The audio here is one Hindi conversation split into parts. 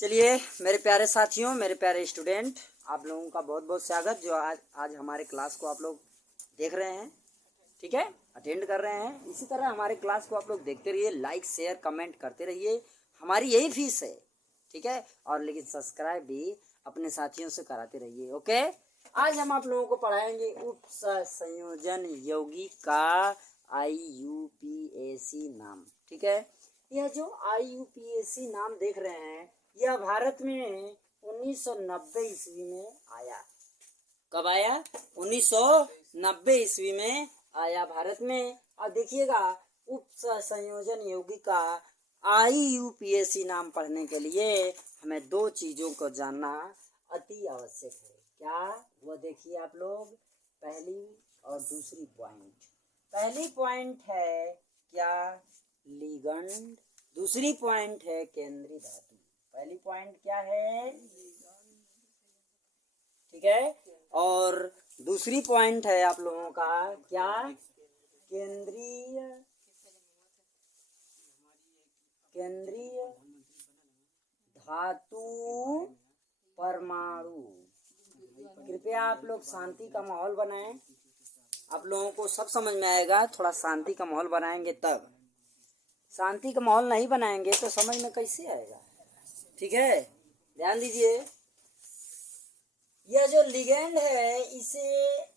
चलिए मेरे प्यारे साथियों, मेरे प्यारे स्टूडेंट, आप लोगों का बहुत बहुत स्वागत जो आज हमारे क्लास को आप लोग देख रहे हैं, ठीक है, अटेंड कर रहे हैं। इसी तरह हमारे क्लास को आप लोग देखते रहिए, लाइक शेयर कमेंट करते रहिए, हमारी यही फीस है, ठीक है। और लेकिन सब्सक्राइब भी अपने साथियों से कराते रहिए, ओके। आज हम आप लोगों को पढ़ाएंगे उपसंयोजन यौगिक का IUPAC नाम, ठीक है। यह जो IUPAC नाम देख रहे हैं, यह भारत में 1990 ईस्वी में आया। कब आया? 1990 ईस्वी में आया भारत में। और देखिएगा, उपसंयोजन यौगिक का IUPAC नाम पढ़ने के लिए हमें दो चीजों को जानना अति आवश्यक है। क्या वो देखिए आप लोग, पहली और दूसरी पॉइंट। पहली पॉइंट है क्या? लिगंड। दूसरी पॉइंट है केंद्रीय धातु। पहली पॉइंट क्या है? ठीक है। और दूसरी पॉइंट है आप लोगों का क्या? केंद्रीय धातु परमाणु। कृपया आप लोग शांति का माहौल बनाएं, आप लोगों को सब समझ में आएगा। थोड़ा शांति का माहौल बनाएंगे तब। शांति का माहौल नहीं बनाएंगे तो समझ में कैसे आएगा, ठीक है। ध्यान दीजिए, यह जो लिगेंड है इसे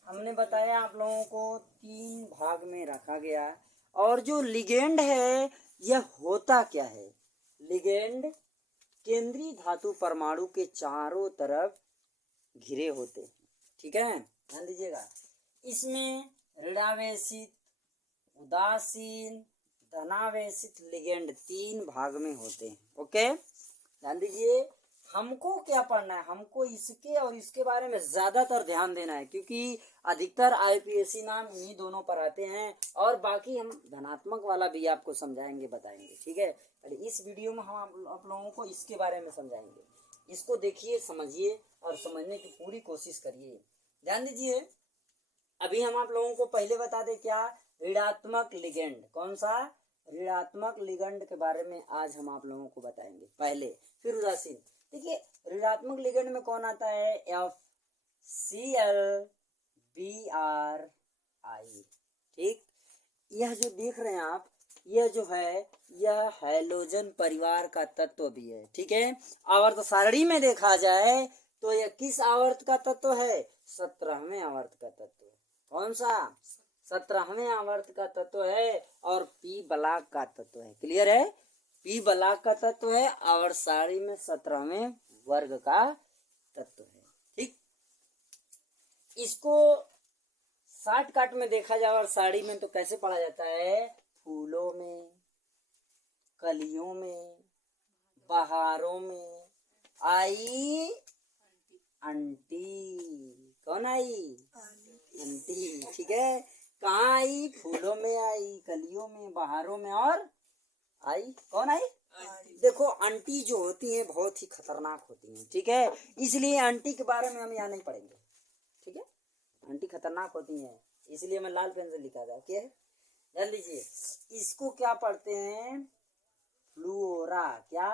हमने बताया आप लोगों को 3 भाग में रखा गया। और जो लिगेंड है यह होता क्या है? लिगेंड केंद्रीय धातु परमाणु के चारों तरफ घिरे होते हैं, ठीक है। ध्यान दीजिएगा, इसमें ऋणावेशित, उदासीन, धनावेशित लिगेंड 3 भाग में होते हैं, ओके। ध्यान दीजिए, हमको क्या पढ़ना है? हमको इसके और इसके बारे में ज्यादातर ध्यान देना है, क्योंकि अधिकतर IUPAC नाम इन्हीं दोनों पर आते हैं। और बाकी हम धनात्मक वाला भी आपको समझाएंगे, बताएंगे, ठीक है। इस वीडियो में हम आप लोगों को इसके बारे में समझाएंगे। इसको देखिए, समझिए और समझने की पूरी कोशिश करिए। ध्यान दीजिए, अभी हम आप लोगों को पहले बता दें क्या? ऋणात्मक लिगेंड। कौन सा? ऋणात्मक लिगेंड के बारे में आज हम आप लोगों को बताएंगे पहले, फिर उदासीन। देखिए, ऋणात्मक लिगेंड में कौन आता है? FCl-BrI, ठीक। यह जो देख रहे हैं आप, यह जो है यह हैलोजन परिवार का तत्व भी है, ठीक है। आवर्त सारणी में देखा जाए तो यह किस आवर्त का तत्व है? 17वें आवर्त का तत्व। कौन सा? 17वें आवर्त का तत्व है और P ब्लॉक का तत्व है। क्लियर है? P ब्लॉक का तत्व है, आवर्त सारणी में 17वें वर्ग का तत्व है, ठीक। इसको शॉर्ट कट में देखा जाए और साड़ी में तो कैसे पढ़ा जाता है? फूलों में, कलियों में, बहारों में आई आंटी। कौन आई? आंटी, ठीक है। कहाँ आई? फूलों में आई, कलियों में, बहारों में, और आई कौन आई? देखो, आंटी जो होती हैं बहुत ही खतरनाक होती हैं, ठीक है। इसलिए आंटी के बारे में हम यहाँ नहीं पढ़ेंगे, ठीक है। आंटी खतरनाक होती हैं, इसलिए मैं लाल पेन से लिखा था, क्या है? जान लीजिए, इसको क्या पढ़ते हैं? फ्लूओरा। क्या?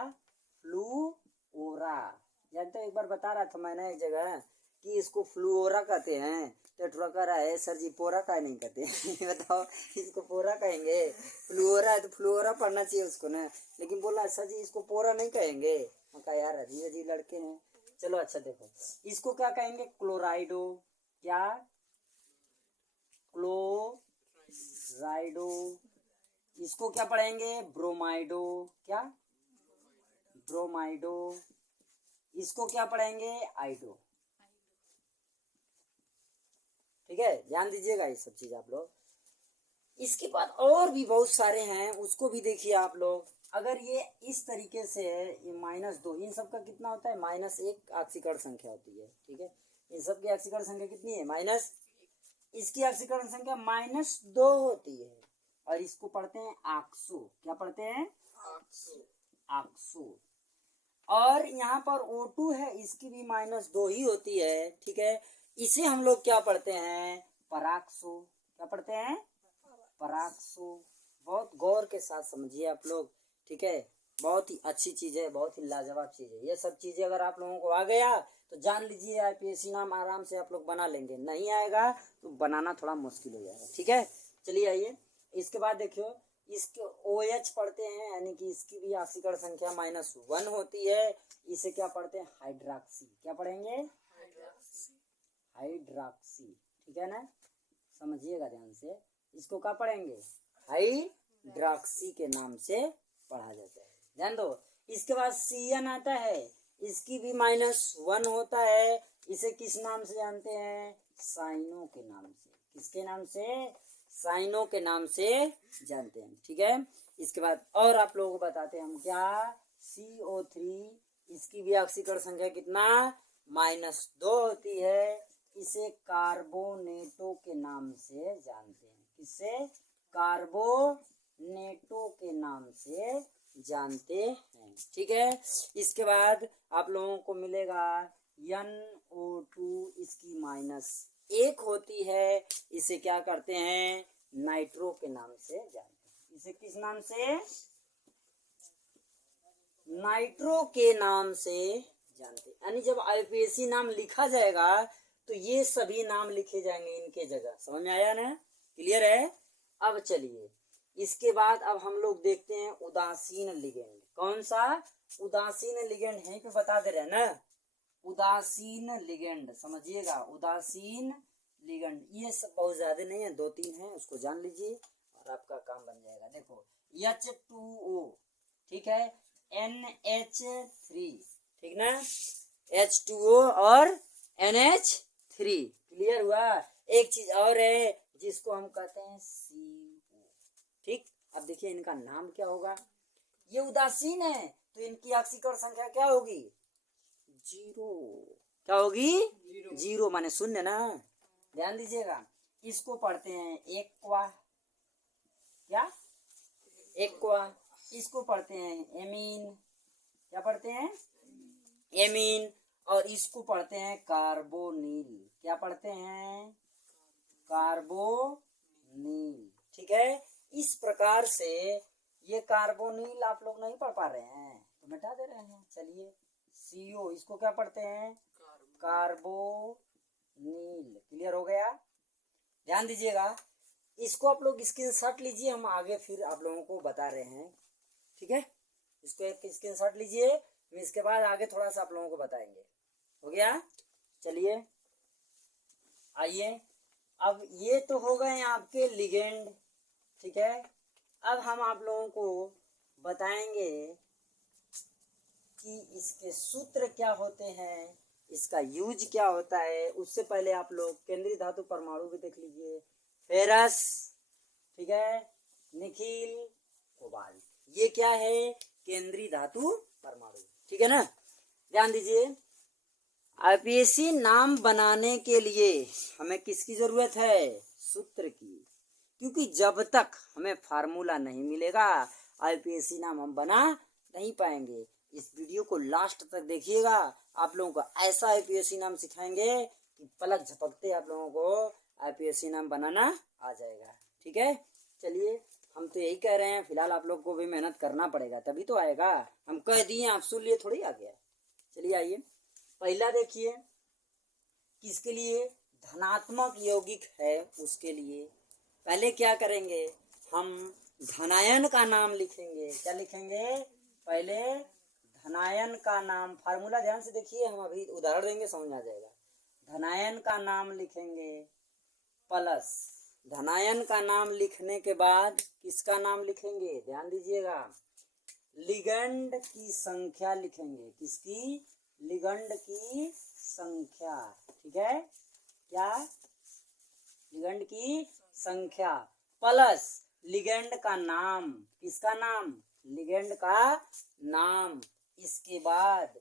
फ्लूओरा। जानते हो, एक बार बता रहा था मैंने एक जगह कि इसको फ्लूओरा कहते हैं, तो थोड़ा कह रहा है सर जी पोरा का नहीं कहते बताओ, इसको पोरा कहेंगे? फ्लूओरा है तो फ्लूओरा पढ़ना चाहिए उसको ना, लेकिन बोला सर जी इसको पोरा नहीं कहेंगे। मैं कहा यार अजीब अजीब लड़के हैं। चलो अच्छा, देखो इसको क्या कहेंगे? क्लोराइडो। क्या? क्लोराइडो। इसको क्या पढ़ेंगे? ब्रोमाइडो। क्या? ब्रोमाइडो। इसको क्या पढ़ेंगे? आइडो, ठीक है। ध्यान दीजिएगा ये सब चीज आप लोग। इसके बाद और भी बहुत सारे हैं, उसको भी देखिए आप लोग। अगर ये इस तरीके से है, ये -2, इन सब का कितना होता है? -1 ऑक्सीकरण संख्या होती है, ठीक है। इन सब की ऑक्सीकरण संख्या कितनी है? माइनस। इसकी ऑक्सीकरण संख्या -2 होती है। और इसको पढ़ते हैं ऑक्सो। क्या पढ़ते हैं? ऑक्सो। और यहाँ पर O2 है, इसकी भी -2 ही होती है, ठीक है। इसे हम लोग क्या पढ़ते हैं? पराक्सो। क्या पढ़ते हैं? पराक्सो। बहुत गौर के साथ समझिए आप लोग, ठीक है। बहुत ही अच्छी चीज़ है, बहुत ही लाजवाब चीज़ है। ये सब चीज़ें अगर आप लोगों को आ गया तो जान लीजिए आईपीएससी नाम आराम से आप लोग बना लेंगे, नहीं आएगा तो बनाना थोड़ा मुश्किल हो जाएगा। ठीक है, चलिए आइए। इसके बाद देखियो, इसके OH पढ़ते हैं, यानी कि इसकी भी ऑक्सीकरण संख्या -1 होती है। इसे क्या पढ़ते हैं? हाइड्रॉक्सी। क्या पढ़ेंगे? हाइड्रॉक्सी। ठीक है ना, समझिएगा ध्यान से। इसको क्या पढ़ेंगे? हाइड्रॉक्सी के नाम से पढ़ा जाता है, ध्यान दो। इसके बाद CN आता है, इसकी भी -1 होता है। इसे किस नाम से जानते हैं? साइनो के नाम से। किसके नाम से? साइनो के नाम से जानते हैं। ठीक है, इसके बाद और आप लोगों को बताते हैं हम क्या, CO3, इसकी भी ऑक्सीकरण संख्या कितना? -2 होती है। इसे कार्बोनेटो के नाम से जानते हैं। किससे? कार्बोनेटो के नाम से जानते हैं। ठीक है, इसके बाद आप लोगों को मिलेगा NO2, इसकी -1 होती है। इसे क्या करते हैं? नाइट्रो के नाम से जानते हैं। इसे किस नाम से? नाइट्रो के नाम से जानते हैं। यानी जब आईपीएससी नाम लिखा जाएगा तो ये सभी नाम लिखे जाएंगे इनके जगह। समझ में आया ना? क्लियर है? अब चलिए, इसके बाद अब हम लोग देखते हैं उदासीन लिगेंड। कौन सा? उदासीन लिगेंड यहीं पे बता दे रहे हैं ना, उदासीन लिगेंड। समझिएगा, उदासीन लिगेंड ये सब बहुत ज्यादा नहीं है, 2-3 है, उसको जान लीजिए और आपका काम बन जाएगा। देखो H2O, ठीक है, NH3, ठीक ना, H2O और NH3। क्लियर हुआ? एक चीज और है जिसको हम कहते हैं CO। ठीक, अब देखिए इनका नाम क्या होगा। ये उदासीन है तो इनकी ऑक्सीकरण संख्या क्या होगी? 0। क्या होगी? 0 माने शून्य ना, ध्यान दीजिएगा। इसको पढ़ते हैं एक्वा। क्या? एक्वा। इसको पढ़ते हैं एमीन। क्या पढ़ते हैं? एमीन। और इसको पढ़ते हैं कार्बोनिल। क्या पढ़ते हैं? कार्बोनिल। ठीक है, इस प्रकार से ये कार्बोनिल आप लोग नहीं पढ़ पा रहे हैं तो मिटा दे रहे हैं। चलिए, CO, इसको क्या पढ़ते हैं? कार्बोनिल। क्लियर हो गया? ध्यान दीजिएगा, इसको आप लोग स्क्रीनशॉट लीजिए, हम आगे फिर आप लोगों को बता रहे हैं। ठीक है, इसको एक स्क्रीनशॉट लीजिए, इसके बाद आगे थोड़ा सा आप लोगों को बताएंगे। हो गया? चलिए आइए, अब ये तो हो गए आपके लिगेंड। ठीक है, अब हम आप लोगों को बताएंगे कि इसके सूत्र क्या होते हैं, इसका यूज क्या होता है। उससे पहले आप लोग केंद्रीय धातु परमाणु भी देख लीजिए। फेरस, ठीक है, निकिल, कोबाल्ट, ये क्या है? केंद्रीय धातु परमाणु। ठीक है ना, ध्यान दीजिए। आईपीएससी नाम बनाने के लिए हमें किसकी जरूरत है? सूत्र की, क्योंकि जब तक हमें फार्मूला नहीं मिलेगा आईपीएससी नाम हम बना नहीं पाएंगे। इस वीडियो को लास्ट तक देखिएगा, आप लोगों को ऐसा आईपीएससी नाम सिखाएंगे कि पलक झपकते आप लोगों को आईपीएससी नाम बनाना आ जाएगा। ठीक है, चलिए, हम तो यही कह रहे हैं, फिलहाल आप लोग को भी मेहनत करना पड़ेगा तभी तो आएगा। हम कह दिए, आप सुन लिए थोड़ी आ गया। चलिए आइए, पहला देखिए, किसके लिए? धनात्मक यौगिक है उसके लिए पहले क्या करेंगे? हम धनायन का नाम लिखेंगे। क्या लिखेंगे? पहले धनायन का नाम। फार्मूला ध्यान से देखिए, हम अभी उदाहरण देंगे, समझ में आ जाएगा। धनायन का नाम लिखेंगे प्लस, धनायन का नाम लिखने के बाद किसका नाम लिखेंगे? ध्यान दीजिएगा, लिगेंड की संख्या लिखेंगे। किसकी? लिगेंड की संख्या। ठीक है, क्या? लिगेंड की संख्या प्लस लिगेंड का नाम। किसका नाम? लिगेंड का नाम। इसके बाद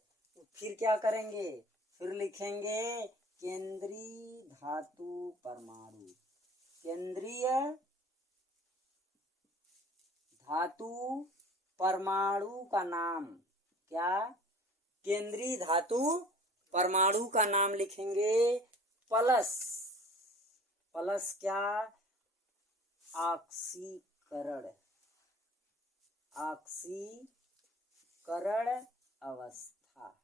फिर क्या करेंगे? फिर लिखेंगे केंद्रीय धातु परमाणु। केंद्रीय धातु परमाणु का नाम। क्या? केंद्रीय धातु परमाणु का नाम लिखेंगे प्लस, प्लस क्या? ऑक्सीकरण। ऑक्सीकरण। अवस्था,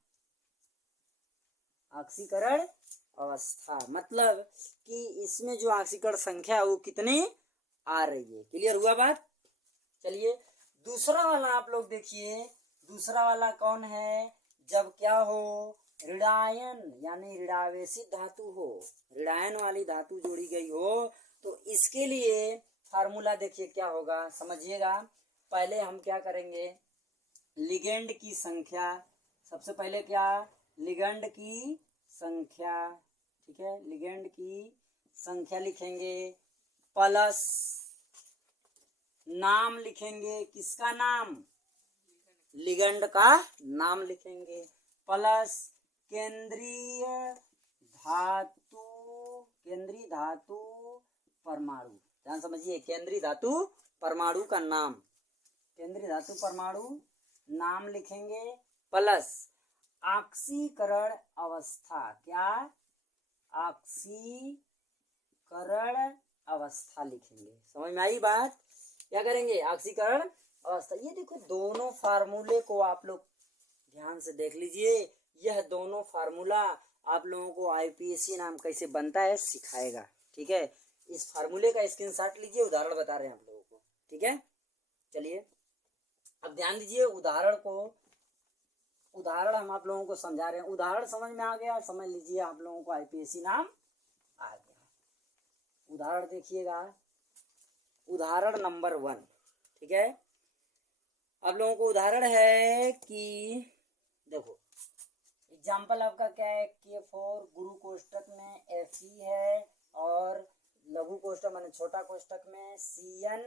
ऑक्सीकरण अवस्था मतलब कि इसमें जो ऑक्सीकरण संख्या है वो कितनी आ रही है। क्लियर हुआ बात। चलिए दूसरा वाला आप लोग देखिए, दूसरा वाला कौन है, जब क्या हो, ऋणायन यानी ऋणावेशित धातु हो, ऋणायन वाली धातु जोड़ी गई हो, तो इसके लिए फार्मूला देखिए क्या होगा, समझिएगा। पहले हम क्या करेंगे, लिगेंड की संख्या, सबसे पहले क्या, लिगेंड की संख्या, ठीक है, लिगेंड की संख्या लिखेंगे, प्लस नाम लिखेंगे, किसका नाम, लिगेंड का नाम लिखेंगे, प्लस केंद्रीय धातु परमाणु, ध्यान समझिए, केंद्रीय धातु परमाणु का नाम, केंद्रीय धातु परमाणु नाम लिखेंगे, प्लस ऑक्सीकरण अवस्था, क्या, ऑक्सीकरण अवस्था लिखेंगे। समझ में आई बात। क्या करेंगे, ऑक्सीकरण अवस्था। ये देखो दोनों फार्मूले को आप लोग ध्यान से देख लीजिए, यह दोनों फार्मूला आप लोगों को आईपीएससी नाम कैसे बनता है सिखाएगा, ठीक है। इस फार्मूले का स्क्रीनशॉट लीजिए, उदाहरण बता रहे हैं आप लोगों को, ठीक है। चलिए अब ध्यान दीजिए, उदाहरण हम आप लोगों को समझा रहे हैं। उदाहरण समझ में आ गया, समझ लीजिए आप लोगों को आईपीएससी नाम आ गया। उदाहरण देखिएगा, उदाहरण नंबर 1, ठीक है। आप लोगों को उदाहरण है कि देखो एग्जाम्पल आपका क्या है, K4 गुरु कोष्टक में Fe है और लघु कोष्टक माने छोटा कोष्टक में Cn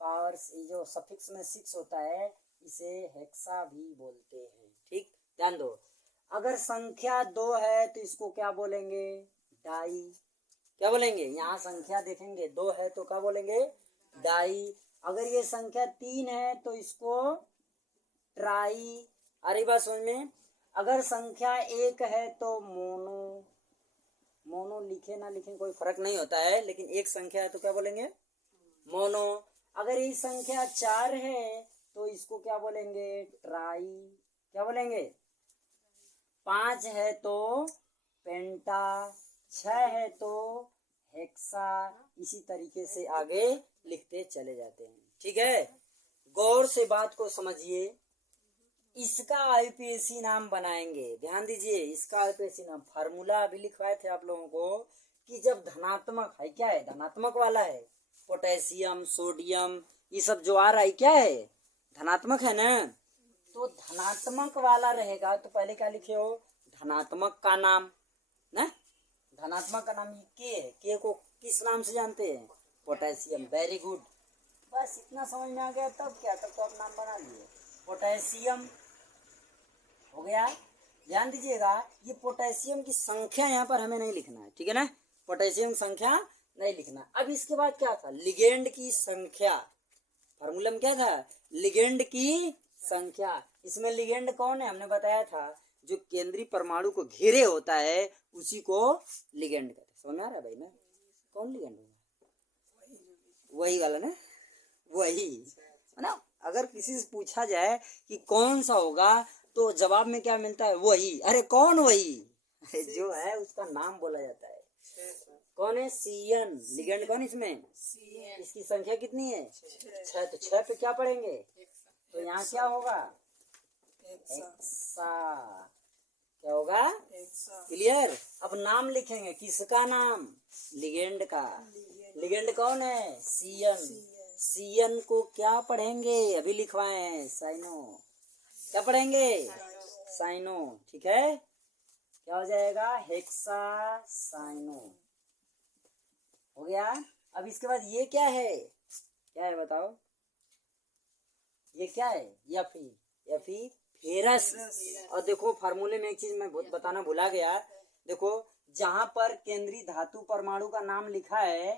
और जो सफिक्स में 6 होता है इसे हेक्सा भी बोलते हैं, ठीक। ध्यान दो, अगर संख्या 2 है तो इसको क्या बोलेंगे, डाई, क्या बोलेंगे, यहाँ संख्या देखेंगे 2 है तो क्या बोलेंगे, डाई। अगर ये संख्या 3 है तो इसको ट्राई। अरे बात समझ में। अगर संख्या 1 है तो मोनो, मोनो लिखे ना लिखे कोई फर्क नहीं होता है, लेकिन एक संख्या है तो क्या बोलेंगे, मोनो। अगर ये संख्या 4 है तो इसको क्या बोलेंगे, ट्राई, क्या बोलेंगे। 5 है तो पेंटा, 6 है तो हेक्सा, इसी तरीके से आगे लिखते चले जाते हैं, ठीक है। गौर से बात को समझिए, इसका आईपीएससी नाम बनाएंगे, ध्यान दीजिए, इसका आईपीएससी नाम, फार्मूला अभी लिखवाए थे आप लोगों को कि जब धनात्मक है, क्या है, धनात्मक वाला है, पोटेशियम सोडियम ये सब जो आ रहा है क्या है, धनात्मक है ना। तो धनात्मक वाला रहेगा तो पहले क्या लिखे हो, धनात्मक का नाम ना, धनात्मक का नाम के है, के को किस नाम से जानते हैं, पोटेशियम। वेरी गुड, बस इतना समझ में आ गया, तब क्या, तब तो आप नाम बना लिए, पोटेशियम हो गया। ध्यान दीजिएगा, ये पोटेशियम की संख्या यहाँ पर हमें नहीं लिखना है, ठीक है ना, पोटेशियम संख्या नहीं लिखना। अब इसके बाद क्या था, लिगेंड की संख्या, फार्मूला में क्या था, लिगेंड की संख्या। इसमें लिगेंड कौन है, हमने बताया था, जो केंद्रीय परमाणु को घेरे होता है उसी को लिगेंड कहते हैं। समझ में आ रहा है भाई ना, कौन लिगेंड होगा, वही वाला ना, वही ना। अगर किसी से पूछा जाए कि कौन सा होगा तो जवाब में क्या मिलता है, वही। अरे कौन वही, अरे जो है उसका नाम बोला जाता है, कौन है, सीएन, लिगेंड कौन इसमें, इसकी संख्या कितनी है, 6, तो 6 पे क्या पढ़ेंगे, तो यहाँ क्या होगा, हेक्सा, क्या होगा, क्लियर। अब नाम लिखेंगे, किसका नाम, लिगेंड का। लिगेंड कौन है, सीएन। सीएन को क्या पढ़ेंगे, अभी लिखवाए हैं, साइनो, क्या पढ़ेंगे, साइनो, ठीक है। क्या हो जाएगा, हेक्सा साइनो हो गया। अब इसके बाद ये क्या है, क्या है बताओ, ये क्या है, एफी फेरस। और देखो फार्मूले में एक चीज मैं बताना भुला गया, देखो जहां पर केंद्रीय धातु परमाणु का नाम लिखा है,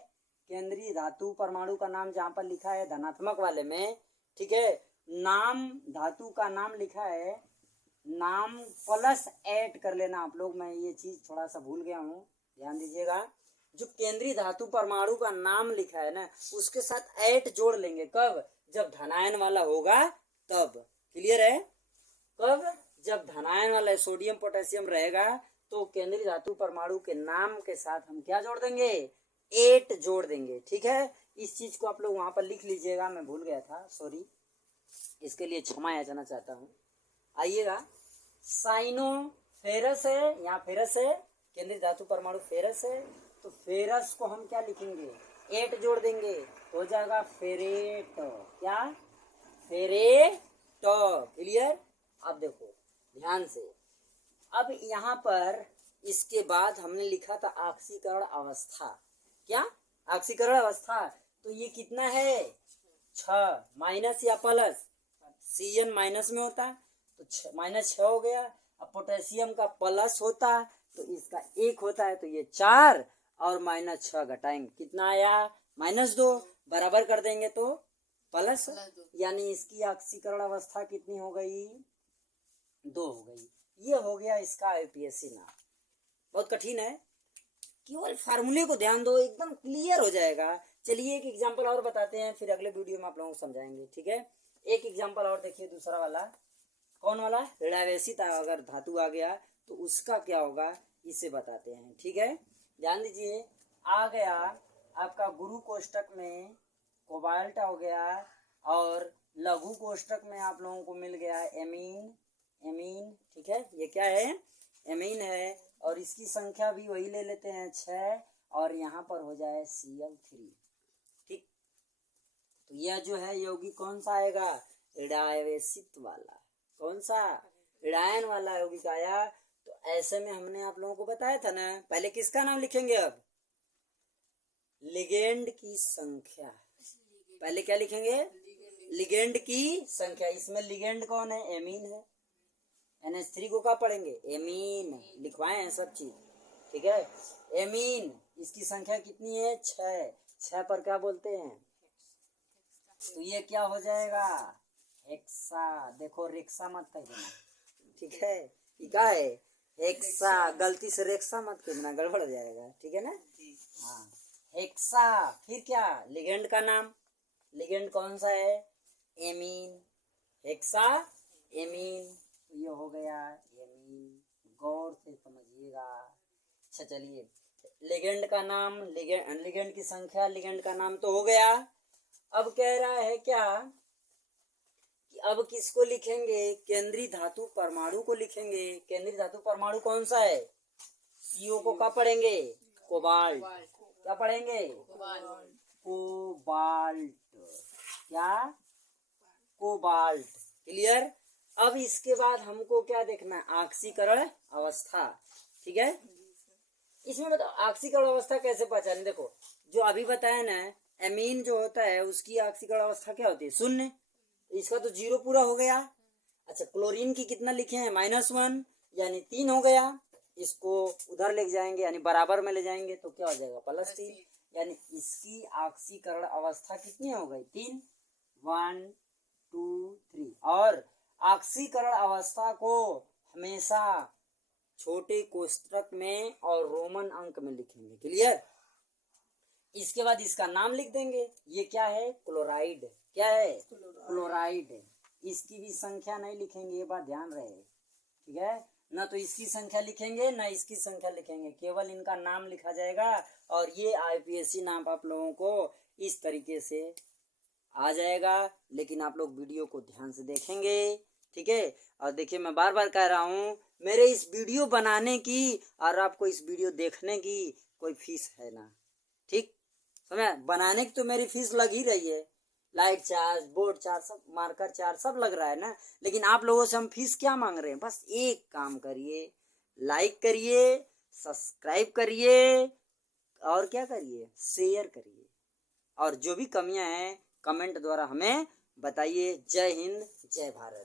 केंद्रीय धातु परमाणु का नाम जहां पर लिखा है धनात्मक वाले में, ठीक है, नाम धातु का नाम लिखा है, नाम प्लस ऐड कर लेना आप लोग, मैं ये चीज थोड़ा सा भूल गया हूँ, ध्यान दीजिएगा। जो केंद्रीय धातु परमाणु का नाम लिखा है ना, उसके साथ ऐड जोड़ लेंगे, कब, जब धनायन वाला होगा तब, क्लियर है। कब? जब धनायन वाला सोडियम पोटेशियम रहेगा तो केंद्रीय धातु परमाणु के नाम के साथ हम क्या जोड़ देंगे? 8 जोड़ देंगे। ठीक है, इस चीज को आप लोग वहां पर लिख लीजिएगा, मैं भूल गया था, सॉरी, इसके लिए क्षमा याचना चाहता हूँ। आइएगा, साइनो फेरस है, यहाँ फेरस है, केंद्रीय धातु परमाणु फेरस है, तो फेरस को हम क्या लिखेंगे? 8 जोड़ देंगे, हो जाएगा फेरेट। क्या? फेरेट। क्लियर? अब देखो ध्यान से, अब यहाँ पर इसके बाद हमने लिखा था ऑक्सीकरण अवस्था। क्या? ऑक्सीकरण अवस्था, तो ये कितना है? 6, माइनस या प्लस? Cn माइनस में होता तो -6 हो गया। अब पोटेशियम का प्लस होता तो इसका 1 होता है, तो ये 4 और -6 घटाएंगे, कितना आया? -2, बराबर कर देंगे तो प्लस, यानी इसकी ऑक्सीकरण अवस्था कितनी हो गई? 2 हो गई। ये हो गया इसका आईपीएससी नाम। बहुत कठिन है, केवल फार्मूले को ध्यान दो, एकदम क्लियर हो जाएगा। चलिए एक एग्जांपल और बताते हैं, फिर अगले वीडियो में आप लोगों को समझाएंगे। ठीक है, एक एग्जांपल और देखिए, दूसरा वाला। कौन वाला? ऋणावेशी था, अगर धातु आ गया तो उसका क्या होगा, इसे बताते हैं। ठीक है, ध्यान दीजिए। आ गया आपका गुरु कोष्टक में कोबाल्ट हो गया, और लघु कोष्टक में आप लोगों को मिल गया एमीन। ठीक है, ये क्या है? एमीन है, और इसकी संख्या भी वही ले लेते हैं 6, और यहाँ पर हो जाए Cl3। ठीक, तो यह जो है यौगिक कौन सा आएगा? ऋणावेशित वाला। कौन सा? ऋणायन वाला यौगिक आया। तो ऐसे में हमने आप लोगों को बताया था ना, पहले किसका नाम लिखेंगे? अब लिगेंड की संख्या। पहले क्या लिखेंगे? लिगेंड की संख्या। इसमें लिगेंड कौन है? एमीन है। NH3 को क्या पढ़ेंगे? एमीन, लिखवाए हैं सब चीज। ठीक है, एमीन, इसकी संख्या कितनी है? 6। 6 पर क्या बोलते हैं? तो ये क्या हो जाएगा? हेक्सा। देखो रेक्सा मत कह देना, ठीक है, ये क्या है? हेक्सा। गलती से रेक्सा मत कह देना, गड़बड़ हो जाएगा। ठीक है ना? हाँ, हेक्सा। फिर क्या? लिगेंड का नाम। लिगेंड कौन सा है? एमीन। हेक्सा एमीन, ये हो गया एमीन। गौर से समझिएगा। अच्छा चलिए, लिगेंड का नाम, लिगेंड की संख्या, लिगेंड का नाम तो हो गया। अब कह रहा है क्या कि अब किसको लिखेंगे? केंद्रीय धातु परमाणु को लिखेंगे। केंद्रीय धातु परमाणु कौन सा है? CO को क्या पढ़ेंगे? कोबाल्ट। क्या पढ़ेंगे? कोबाल्ट। क्या? कोबाल्ट। क्लियर? अब इसके बाद हमको क्या देखना है? ऑक्सीकरण अवस्था। ठीक है, इसमें बताओ ऑक्सीकरण अवस्था कैसे पहचाने? देखो जो अभी बताया ना, एमीन जो होता है उसकी ऑक्सीकरण अवस्था क्या होती है? 0। इसका तो 0 पूरा हो गया। अच्छा, क्लोरीन की कितना लिखे हैं? -1, यानी 3 हो गया। इसको उधर ले जाएंगे, यानी बराबर में ले जाएंगे तो क्या हो जाएगा? +3, यानी इसकी ऑक्सीकरण अवस्था कितनी हो गई? 3। 1 2 3। और ऑक्सीकरण अवस्था को हमेशा छोटे कोष्ठक में और रोमन अंक में लिखेंगे। क्लियर? इसके बाद इसका नाम लिख देंगे। ये क्या है? क्लोराइड। क्या है? क्लोराइड। इसकी भी संख्या नहीं लिखेंगे, ये बात ध्यान रहे। ठीक है, ना तो इसकी संख्या लिखेंगे ना इसकी संख्या लिखेंगे, केवल इनका नाम लिखा जाएगा। और ये आईपीएससी नाम आप लोगों को इस तरीके से आ जाएगा, लेकिन आप लोग वीडियो को ध्यान से देखेंगे। ठीक है, और देखिए मैं बार बार कह रहा हूँ, मेरे इस वीडियो बनाने की और आपको इस वीडियो देखने की कोई फीस है ना। ठीक, समझ? बनाने की तो मेरी फीस लग ही रही है, लाइट चार्ज, बोर्ड चार्ज, सब मार्कर चार्ज सब लग रहा है ना। लेकिन आप लोगों से हम फीस क्या मांग रहे हैं? बस एक काम करिए, लाइक करिए, सब्सक्राइब करिए, और क्या करिए? शेयर करिए, और जो भी कमियां हैं कमेंट द्वारा हमें बताइए। जय हिंद, जय भारत।